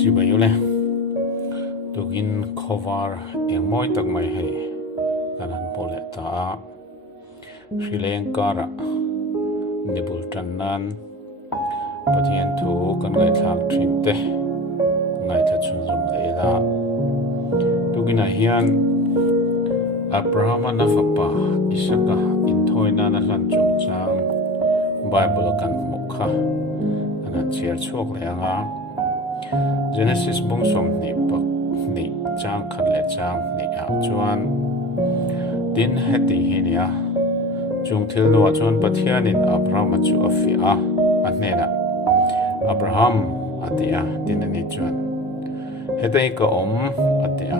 Jibayule Tugin Kovar Emoy Tagmay Hay Kanan Poleta Sri Lankara Nibultanan Patian Tu Kan Ngay Thal Trinte Ngay Tachunzum Leila Tugin Ahian Abrahama'n fapa Isaaka Intoyna na hlan chungchang Bible kan mukha Ana chiar chok leanga Genesis bungsom ni pak ni chang khan le chang ni a chuan tin heti hinia chungthil no chuan pathianin Abraham chu afia anena Abraham atia tinani chuan hetai ka atia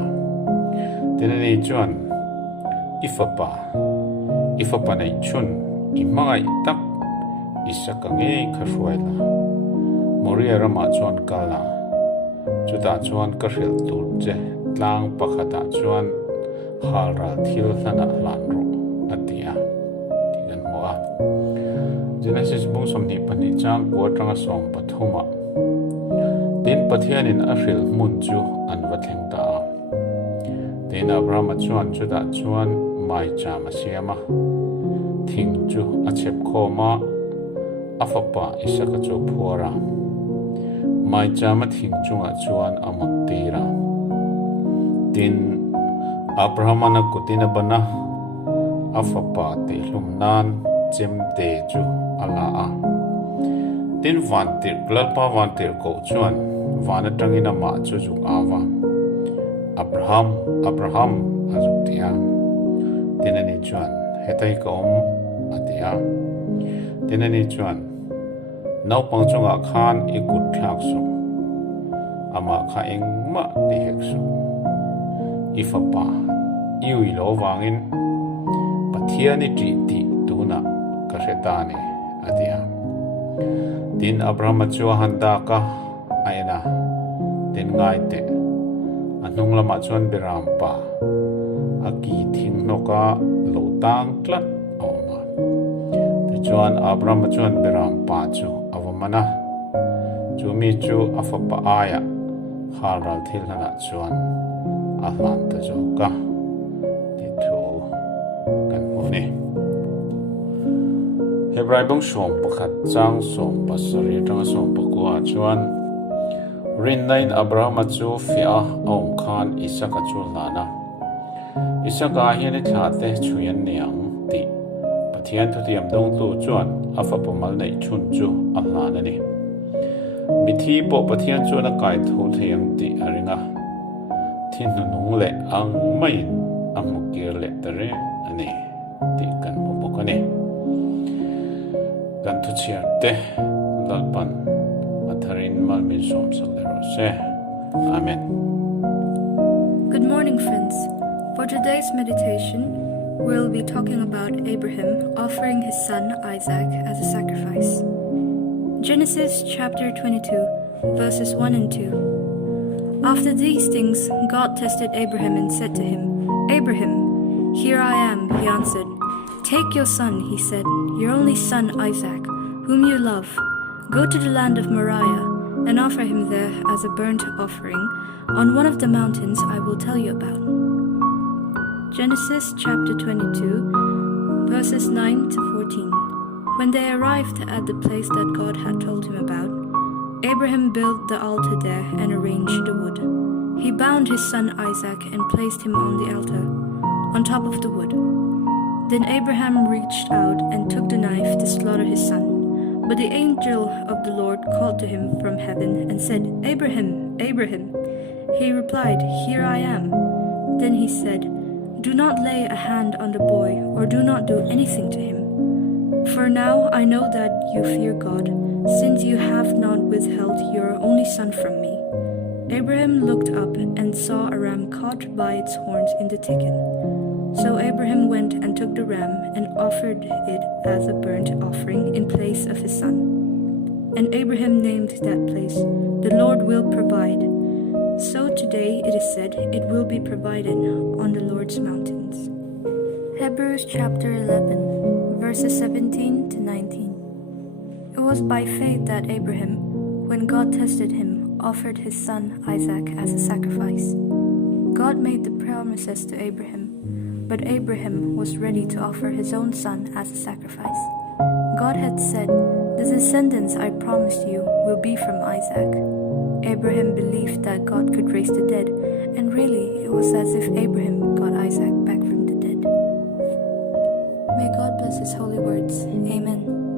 tinani chuan ifapa nei chun imangai tak Isaaka nge kharuaila Moria rama chuan kala chuta chuan ka hril tur che tlang pakhata chuan halra thil hlana hlan ro atia tigan moa Genesis bungsom ni pani chang kuatanga som pathuma tin pathianin a hril mun chu an watheng ta tin Abraham chuan chuta chuan mai chama siama thing chu a chep khoma afapa Isaaka chu phuara mai chama thing chunga chuan amak tira tin Abrahama'n kutina bana afapa te hlumnan chemte chu ala tin vantir klalpa vantir ko chuan vana tangina ma chu juk awa Abraham azuktia tinani chuan hetai ka atia tinani chuan nau pangchunga khan ikut thaksu ama kha engma ti heksu ifapa iui lo wangin pathiani ti tuna ka retani atia tin Abraham chu handa ka aina tin ngai te anung lama chuan biram pa aki thing noka lo tang tlat oma chuan Abraham chuan biram pa chu avamana chumi chu afapa aya halral thilhana chuan ahlan ta joka titu kan moni Hebrai bang som pakhat chang som pasari tang som pakwa chuan rin nain Abraham chu fia om khan Isaaka chu lana Isaaka hian thate chuyan niang ti pathian thu tiam dong tu chuan afapamal nei chun chu ahlan ani mithi po pathian chu na kai thu thiang ti aringa thin nung le ang mai amukir le tare ani ti kan bokani kan thu chiarte lalpan atharin malmin som saklero se amen. Good morning, friends. For today's meditation, we'll be talking about Abraham offering his son Isaac as a sacrifice. Genesis chapter 22, verses 1 and 2. After these things, God tested Abraham and said to him, Abraham, here I am, he answered. Take your son, he said, your only son Isaac, whom you love. Go to the land of Moriah and offer him there as a burnt offering on one of the mountains I will tell you about. Genesis chapter 22, verses 9 to 14. When they arrived at the place that God had told him about, Abraham built the altar there and arranged the wood. He bound his son Isaac and placed him on the altar, on top of the wood. Then Abraham reached out and took the knife to slaughter his son. But the angel of the Lord called to him from heaven and said, Abraham, Abraham. He replied, Here I am. Then he said, Do not lay a hand on the boy, or do not do anything to him. For now I know that you fear God, since you have not withheld your only son from me. Abraham looked up and saw a ram caught by its horns in the thicket. So Abraham went and took the ram and offered it as a burnt offering in place of his son. And Abraham named that place, The Lord will provide. So today it is said, it will be provided on the Lord's mountains. Hebrews chapter 11, verses 17 to 19. It was by faith that Abraham, when God tested him, offered his son Isaac as a sacrifice. God made the promises to Abraham, but Abraham was ready to offer his own son as a sacrifice. God had said, "The descendants I promised you will be from Isaac." Abraham believed that God could raise the dead, and really it was as if Abraham got Isaac back from the dead. May God bless his holy words. Amen.